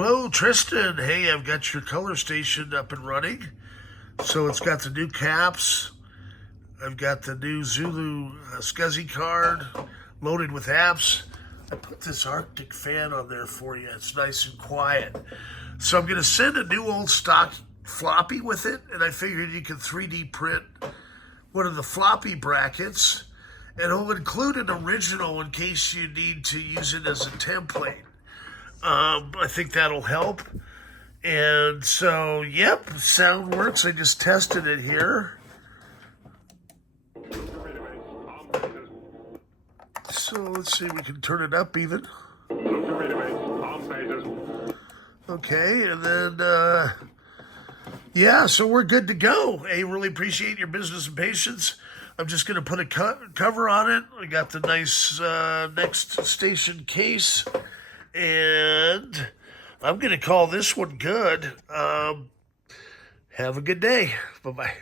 Hello, Tristin. Hey, I've got your color station up and running. So it's got the new caps. I've got the new ZuluSCSI card loaded with apps. I put this Artic fan on there for you. It's nice and quiet. So I'm going to send a new old stock floppy with it, and I figured you could 3D print one of the floppy brackets, and it'll include an original in case you need to use it as a template. I think that'll help. And so, yep, sound works. I just tested it here. So let's see, we can turn it up even. Okay, and then, yeah, so we're good to go. Hey, really appreciate your business and patience. I'm just going to put a cover on it. I got the nice NeXT Station case. And I'm going to call this one good. Have a good day. Bye-bye.